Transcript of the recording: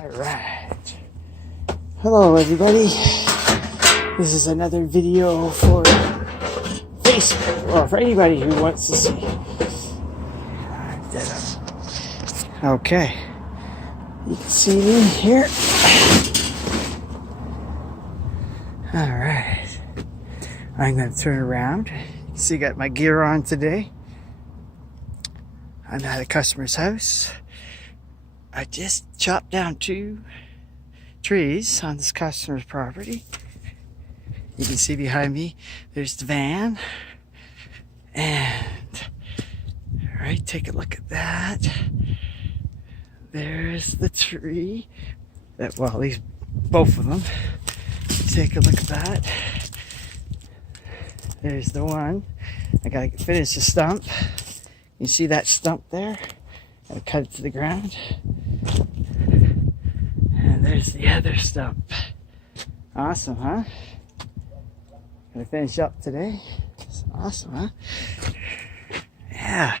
All right. Hello, everybody. This is another video for Facebook, or for anybody who wants to see. Okay. You can see me here. All right. I'm going to turn around. You see, I got my gear on today. I'm at a customer's house. I just chopped down 2 trees on this customer's property. You can see behind me, there's the van. And, all right, take a look at that. There's the tree. Well, at least both of them. Take a look at that. There's the one. I gotta finish the stump. You see that stump there? Gotta cut it to the ground. And there's the other stump. Awesome, huh? Gonna finish up today. It's awesome, huh? Yeah.